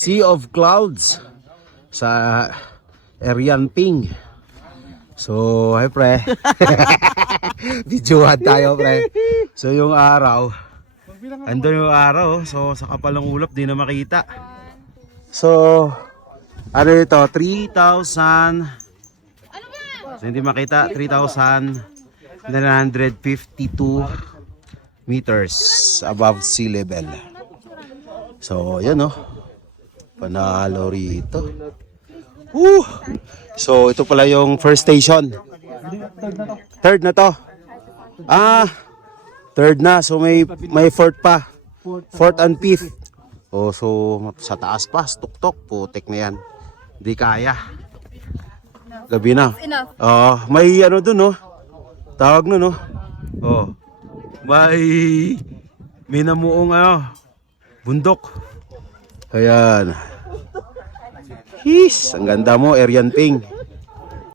Sea of Clouds sa Arian Ping. So, hey pre. Videohan tayo pre. So yung araw, andun yung araw. So sa kapal ng ulap, di na makita. So, ano ito? 3,000. So hindi makita, 3,952 meters above sea level. So, yan oh. Panalo rito. Woo! So, ito pala yung first station. Third na to. Third na. So, may fourth pa. Fourth and fifth. Oh, so, sa taas pa. Tuktok. Putik na yan. Hindi kaya. Gabi na. May ano dun, oh. Tawag nun, oh. Oh. May namuong, bundok. Ayan. His, ang ganda mo, Arian Ping.